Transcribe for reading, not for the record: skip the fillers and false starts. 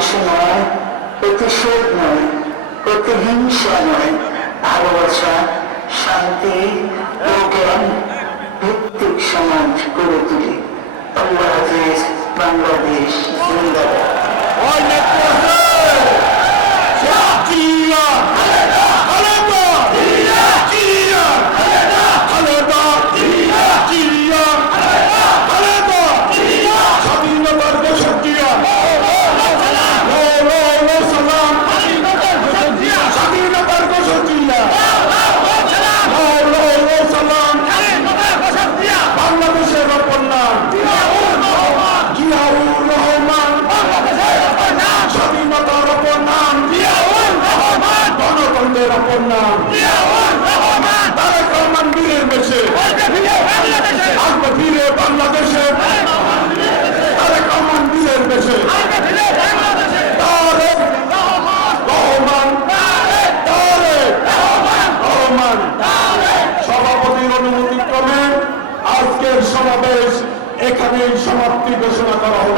ধ্বংস নয়, প্রতিশোধ নয়, প্রতিহিংসা নয়, ভালোবাসা, শান্তি ও জ্ঞান ভিত্তিক সমাজ গড়ে তুলি। আল্লাহ হাফেজ। বাংলাদেশ জিন্দাবাদ। বাংলাদেশে তারেক রহমান বীরের বেশে সভাপতির অনুমতি ক্রমে আজকের সমাবেশ এখানেই সমাপ্তি ঘোষণা করা হলো।